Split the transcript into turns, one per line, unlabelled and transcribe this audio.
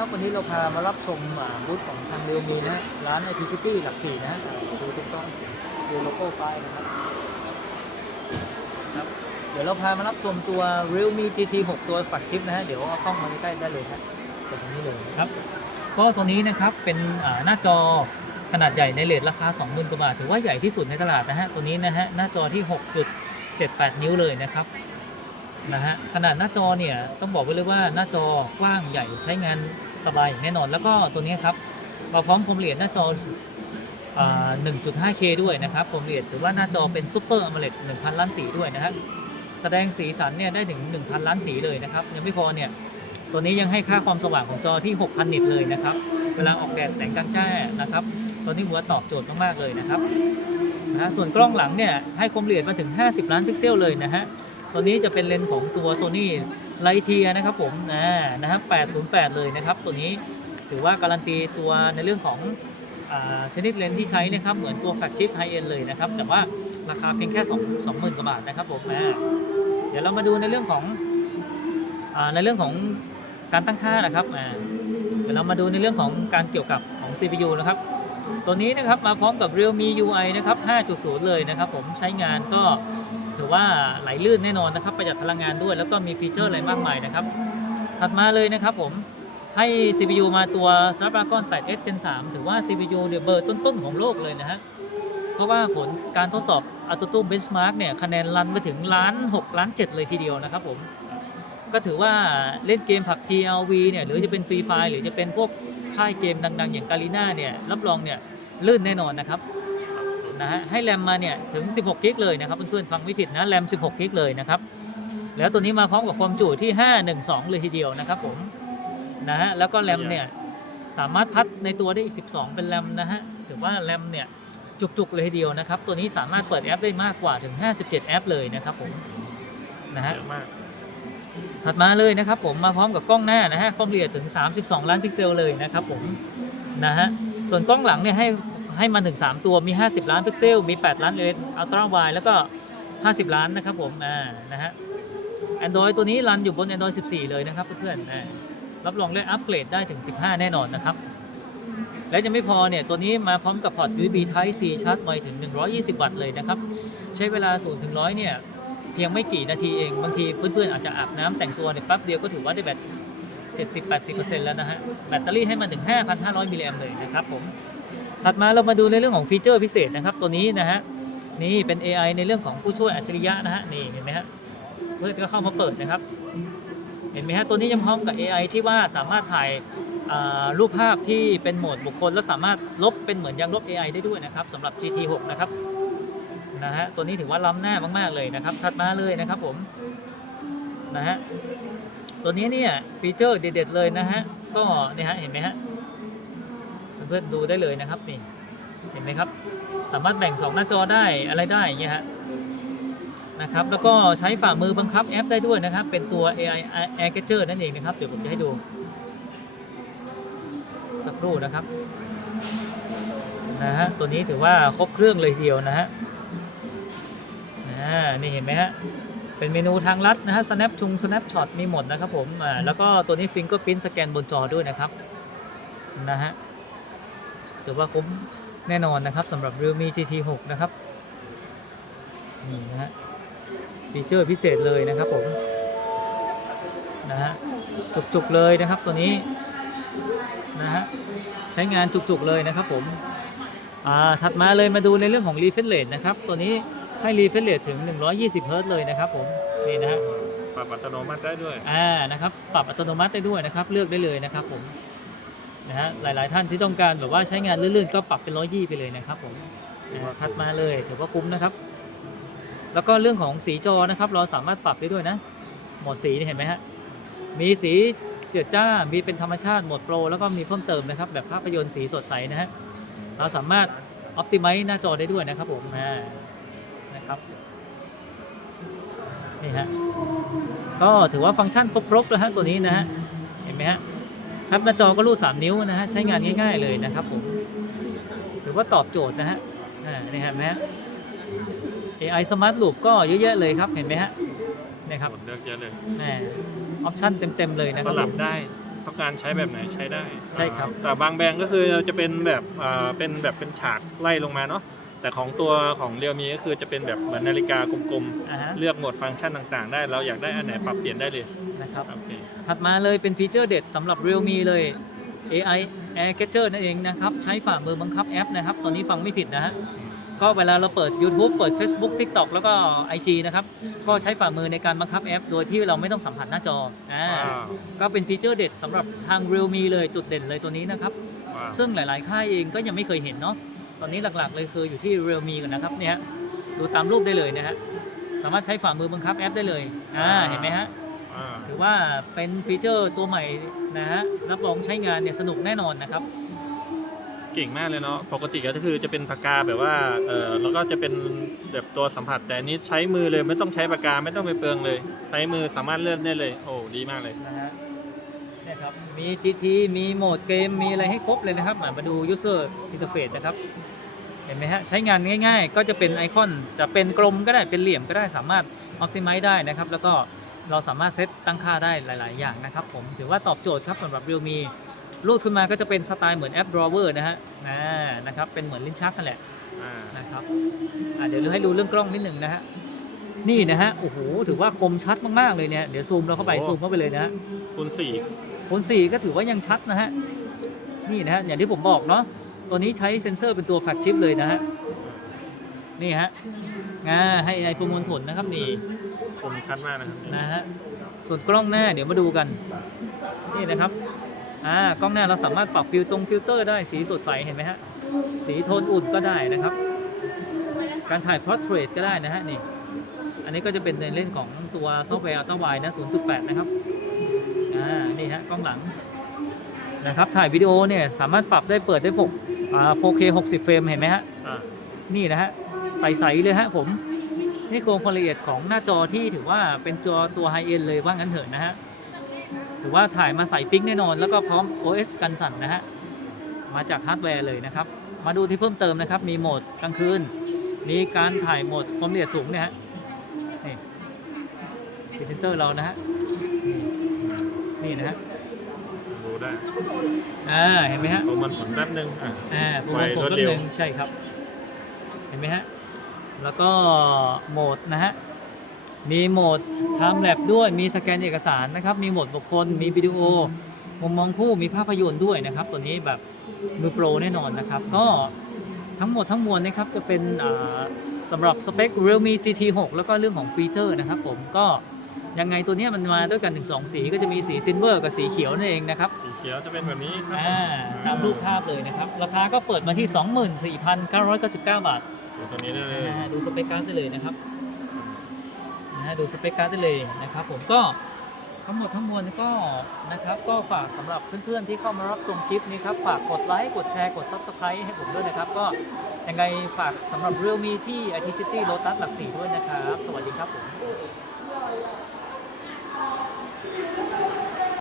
ครับวันนี้เราพามารับชมอ่าบูธของทางเรียวมีนะฮะร้าน IT City หลักสี่นะฮะอ่าดูถูกต้องดูโลโก้ป้ายนะครับครับ เดี๋ยวเราพามารับชมตัว Realme GT 6 ตัวฝักชิปนะฮะเดี๋ยวเอากล้องมาใกล้ๆได้เลยครับกดตรงนี้เลยนะครับ ก็ตัวนี้นะครับเป็นอ่าหน้าจอขนาดใหญ่ในเลทราคา 20,000กว่าบาทถือว่าใหญ่ที่สุดในตลาดนะฮะตัวนี้นะฮะหน้าจอที่ 6.78 นิ้วเลยนะครับ นะฮะขนาดหน้าจอเนี่ยต้องบอกไว้เลยว่าหน้าจอกว้างใหญ่ใช้งานสบายแน่นอน แล้วก็ตัวนี้ครับมาพร้อมคอมเรียหน้าจออ 1.5K ด้วยนะครับคอมเรียหรือว่าหน้าจอเป็นซูเปอร์อ l ม d 1,000 ล้านสีด้วยนะฮะแสดงสีสันเนี่ยได้ถึง 1,000 ล้านสีเลยนะครับยังไม่พอเนี่ยตัวนี้ยังให้ค่าความสว่างของจอที่ 6,000 นิตเลยนะครับ เวลาออกแดดแสงกลางแจ้งนะครับ ตัวนี้หัวตอบโจทย์มาก ๆ เลยนะครับนะฮะส่วนกล้องหลังเนี่ยให้คอมเรียมาถึง 50 ล้านพิกเซลเลยนะฮะ ตัวนี้จะเป็นเลนส์ของตัว Sony l i g h t i e r นะครับผมนะนะครับ808 เลยนะครับ ตัวนี้ถือว่าการันตีตัวในเรื่องของอชนิดเลนส์ที่ใช้นะครับ เหมือนตัวแฟลกชิพไฮเอ็นเลยนะครับ แต่ว่าราคาเพียงแค่2 20,000กว่าบาทนะครับผมนะเดี๋ยวเรามาดูในเรื่องของอในเรื่องของการตั้งค่านะครับเดี๋ยวเรามาดูในเรื่องของการเกี่ยวกับของ CPU นะครับ ตัวนี้นะครับมาพร้อมกับ Realme UI นะครับ 5.0 เลยนะครับ ผมใช้งานก็ ถือว่าไหลลื่นแน่นอนนะครับ ประหยัดพลังงานด้วย แล้วก็มีฟีเจอร์อะไรมากมายนะครับ ถัดมาเลยนะครับผมให้ CPU มาตัว Snapdragon 8 X Gen 3 ถือว่า CPU เดี๋ยเบอร์ต้นๆของโลกเลยนะฮะ เพราะว่าผลการทดสอบ AutoTune Benchmark เนี่ย คะแนนรันไปถึงล้าน6ล้าน7เลยทีเดียวนะครับผม ก็ถือว่าเล่นเกม PUBG LV เนี่ย หรือจะเป็น Free Fire หรือจะเป็นพวกค่ายเกมดังๆ อย่าง Garena เนี่ย รับรองเนี่ย ลื่นแน่นอนนะครับ นะฮะให้แรมมาเนี่ยถึง 16 กิกเลยนะครับเพื่อนๆฟังไม่ผิดนะแรม 16 กิกเลยนะครับแล้วตัวนี้มาพร้อมกับความจุที่ 512 เลยทีเดียวนะครับผมนะฮะแล้วก็แรมเนี่ยสามารถพัดในตัวได้อีก 12 เป็นแรมนะฮะถือว่าแรมเนี่ยจุกๆเลยทีเดียวนะครับ ตัวนี้สามารถเปิดแอปได้มากกว่าถึง 57 แอปเลยนะครับผมนะฮะ
เยอะมาก
ถัดมาเลยนะครับผมมาพร้อมกับกล้องหน้านะฮะความละเอียดถึง 32 ล้านพิกเซลเลยนะครับผมนะฮะส่วนกล้องหลังเนี่ยให้ ให้มาถึง 3 ตัวมี 50 ล้านพิกเซล มี 8 ล้านเลนอัลตร้าไวแล้วก็ 50 ล้านนะครับผมอ่านะฮะ Android ตัวนี้รันอยู่บน Android 14 เลยนะครับเพื่อนๆรับรองได้อัปเกรดได้ถึง 15 แน่นอนนะครับ และยังไม่พอเนี่ย ตัวนี้มาพร้อมกับพอร์ต USB Type C ชาร์จไวถึง 120 วัตต์เลยนะครับ ใช้เวลา0ถึง100 เนี่ย เพียงไม่กี่นาทีเอง บางทีเพื่อนๆ อาจจะอาบน้ำแต่งตัวเนี่ยแป๊บเดียวก็ถือว่าได้แบต70-80%แล้วนะฮะ แบตเตอรี่ให้มาถึง 5,500 มิลลิแอมเลยนะครับผม ถัดมาเรามาดูในเรื่องของฟีเจอร์พิเศษนะครับตัวนี้นะฮะนี่เป็น AI ในเรื่องของผู้ช่วยอัจฉริยะนะฮะนี่เห็นไหมฮะเพื่อนก็เข้ามาเปิดนะครับ เห็นไหมฮะตัวนี้ยังพร้อมกับ AI ที่ว่าสามารถถ่ายรูปภาพที่เป็นโหมดบุคคล แล้วสามารถลบเป็นเหมือนยังลบ AI ได้ด้วยนะครับสำหรับ GT6 นะครับนะฮะตัวนี้ถือว่าล้ำหน้ามากๆเลยนะครับถัดมาเลยนะครับผมนะฮะตัวนี้เนี่ยฟีเจอร์เด็ดๆเลยนะฮะก็เนี่ยฮะเห็นไหมฮะ เพื่อนๆดูได้เลยนะครับนี่เห็นไหมครับ สามารถแบ่ง 2 หน้าจอได้อะไรได้เงี้ยฮะนะครับแล้วก็ใช้ฝ่ามือบังคับแอปได้ด้วยนะครับ เป็นตัว AI Air Catcher นั่นเองนะครับ เดี๋ยวผมจะให้ดู สักครู่นะครับนะฮะตัวนี้ถือว่าครบเครื่องเลยทีเดียวนะฮะอ่านี่เห็นไหมฮะเป็นเมนูทางลัดนะฮะ snap ชุง snapshot มีหมดนะครับผมอ่าแล้วก็ตัวนี้ fingerprint สแกนบนจอด้วยนะครับนะฮะ ถือว่าคุ้มแน่นอนนะครับสำหรับ Realme GT 6 นะครับ นี่นะฮะฟีเจอร์พิเศษเลยนะครับผมนะฮะจุกๆเลยนะครับตัวนี้นะฮะใช้งานจุกๆเลยนะครับผมอ่าถัดมาเลยมาดูในเรื่องของ refresh rate นะครับ ตัวนี้ให้ refresh rate ถึง 120เฮิรตซ์เลยนะครับผมนี่นะฮะ
ปรับอัตโนมัติได้ด้วย
อ่านะครับปรับอัตโนมัติได้ด้วยนะครับ เลือกได้เลยนะครับผม นะฮะหลาย ๆ ท่านที่ต้องการแบบว่าใช้งานลื่นๆ ก็ปรับเป็น120ไปเลยนะครับผมอ่าถัดมาเลยถือว่าคุ้มนะครับ แล้วก็เรื่องของสีจอนะครับเราสามารถปรับได้ด้วยนะโหมดสีนี่เห็นไหมฮะมีสีเจือจ้ามีเป็นธรรมชาติโหมดโปรแล้วก็มีเพิ่มเติมนะครับแบบภาพยนตร์สีสดใสนะฮะเราสามารถ optimize หน้าจอได้ด้วยนะครับผมอ่านะครับนี่ฮะก็ถือว่าฟังก์ชันครบๆแล้วฮะตัวนี้นะฮะเห็นไหมฮะ ครับหน้าจอก็รูด3นิ้วนะฮะใช้งานง่าย ๆเลยนะครับผมถือว่าตอบโจทย์นะฮะอ่านี่เห็นไหมฮะ AI Smart Loop ก็เยอะแยะเลยครับเห็นไหมฮะเนี่ยครับ
หมดเลือกเยอะเลย
แหมออปชั่นเต็มๆเลยนะค
ส
รับ
ลับได้ต้องการใช้แบบไหนใช้ได้
ใช่ครับ
แต่บางแบรนด์ก็คือจะเป็นแบบอ่าเป็นแบบเป็นฉากไล่ลงมาเนาะ แต่ของตัวของเรียวมีก็คือจะเป็นแบบเหมือนนาฬิกากลม
อ่าฮะ
ๆ เลือกโหมดฟังก์ชันต่างๆ ได้ เราอยากได้อันไหนปรับเปลี่ยนได้เลย
นะครับ
โอเค
ถัดมาเลยเป็นฟีเจอร์เด็ดสำหรับ Realme เลย AI Air Catcher นั่นเองนะครับ ใช้ฝ่ามือบังคับแอปนะครับ ตอนนี้ฟังไม่ผิดนะฮะ ก็เวลาเราเปิด YouTube เปิด Facebook TikTok แล้วก็ IG นะครับ ก็ใช้ฝ่ามือในการบังคับแอป โดยที่เราไม่ต้องสัมผัสหน้าจออ่า
ว้าว
ก็เป็นฟีเจอร์เด็ดสำหรับทาง Realme เลยจุดเด่นเลยตัวนี้นะครับ
ว้าว
ซึ่งหลาย ๆ ค่ายเองก็ยังไม่เคยเห็นเนาะ ตอนนี้หลักๆเลยคืออยู่ที่ Realme กันนะครับเนี่ยฮะดูตามรูปได้เลยนะฮะสามารถใช้ฝ่ามือบังคับแอปได้เลยอ่าเห็นไหมฮะ
อ่า
ถือว่าเป็นฟีเจอร์ตัวใหม่นะฮะรับรองใช้งานเนี่ยสนุกแน่นอนนะครับ
เก่งมากเลยเนาะปกติก็คือจะเป็นปากกาแบบว่าเออแล้วก็จะเป็นแบบตัวสัมผัสแต่อันนี้ใช้มือเลยไม่ต้องใช้ปากกาไม่ต้องไปเปลืองเลย ใช้มือสามารถเลื่อนได้เลย โอ้ดีมากเลย
นะฮะเนี่ย ครับ มี GT มีโหมดเกม มีอะไรให้ครบเลยนะครับอะมาดู user interface นะครับ เห็นไหมฮะ ใช้งานง่าย ๆ ก็จะเป็นไอคอน จะเป็นกลมก็ได้ เป็นเหลี่ยมก็ได้ สามารถ optimize ได้นะครับ แล้วก็เราสามารถเซตตั้งค่าได้หลาย ๆ อย่างนะครับ ผม ถือว่าตอบโจทย์ครับสำหรับ Realme รูดขึ้นมาก็จะเป็นสไตล์เหมือนแอป drawer นะฮะอ่านะครับ เป็นเหมือนลิ้นชักนั่นแหละ
อ่า
นะครับอะเดี๋ยวเราให้ดูเรื่องกล้องนิดหนึ่งนะฮะนี่นะฮะ โอ้โห ถือว่าคมชัดมาก ๆ เลยเนี่ย เดี๋ยวซูมเราเข้าไป
โอ้
ซูมเข้าไปเลยนะฮะ
คูณสี่
คูณ4ก็ถือว่ายังชัดนะฮะ นี่นะฮะ อย่างที่ผมบอกเนาะ ตัวนี้ใช้เซ็นเซอร์เป็นตัวแฟลกชิปเลยนะฮะ นี่ฮะอ่าให้ไอประมวลผลนะครับนี่
คมชัดมากนะครับ
นะฮะ ส่วนกล้องหน้าเดี๋ยวมาดูกัน นี่นะครับ อ่ากล้องหน้าเราสามารถปรับฟิลตรงฟิลเตอร์ได้สีสดใสเห็นไหมฮะ สีโทนอุ่นก็ได้นะครับ การถ่าย portrait ก็ได้นะฮะนี่ อันนี้ก็จะเป็นในเล่นของตัวซอฟต์แวร์ Ultra Wide นะ 0.8 นะครับ อ่านี่ฮะกล้องหลังนะครับถ่ายวิดีโอเนี่ยสามารถปรับได้เปิดได้6อ่า 4K 60 เฟรมเห็นไหมฮะ
อ่า
นี่นะฮะใสๆเลยฮะผมนี่โครงความละเอียดของหน้าจอที่ถือว่าเป็นจอตัวไฮเอ็นเลยว่างั้นเถอะนะฮะถือว่าถ่ายมาใส่ปิ๊กแน่นอน แล้วก็พร้อม OS กันสั่นนะฮะมาจากฮาร์ดแวร์เลยนะครับ มาดูที่เพิ่มเติมนะครับ มีโหมดกลางคืน มีการถ่ายโหมดความละเอียดสูงเนี่ยฮะนี่พรีเซนเตอร์เรานะฮะ นี่นะฮะ
ดูได้
อ่าเห็นไหมฮะ
ลงมันผลแป๊บนึงอ่า
อ่าผม
ไว
ผม
รวด
ก็
เร็ว
หนึ่งใช่ครับ เห็นไหมฮะ แล้วก็โหมดนะฮะ มีโหมด Time Lapse ด้วย มีสแกนเอกสารนะครับ มีโหมดบุคคล มีวิดีโอมุมมองคู่มีภาพยนตร์ด้วยนะครับ ตัวนี้แบบมือโปรแน่นอนนะครับ ก็ทั้งหมดทั้งมวลนะครับ จะเป็นอ่าสำหรับสเปค Realme GT 6 แล้วก็เรื่องของฟีเจอร์นะครับผมก็ ยังไงตัวเนี้ยมันมาด้วยกันถึง 2 สีก็จะมีสีซิลเวอร์กับสีเขียวนั่นเองนะครับ
สีเขียวจะเป็นแบบนี้ครับ
อ่าตามรูปภาพเลยนะครับ ราคาก็เปิดมาที่ 24,999 บาท
ดูตัวนี้ได้เลย
อ่าดูสเปคการ์ดได้เลยนะครับนะฮะดูสเปคการ์ดได้เลยนะครับ ผมก็ทั้งหมดทั้งมวลก็นะครับ ก็ฝากสำหรับเพื่อนๆที่เข้ามารับชมคลิปนี้ครับ ฝากกดไลค์ กดแชร์ กด Subscribe ให้ผมด้วยนะครับ ก็ยังไงฝากสำหรับ Realme ที่ IT City Lotus หลักสี่ด้วยนะครับ สวัสดีครับผม Thank you.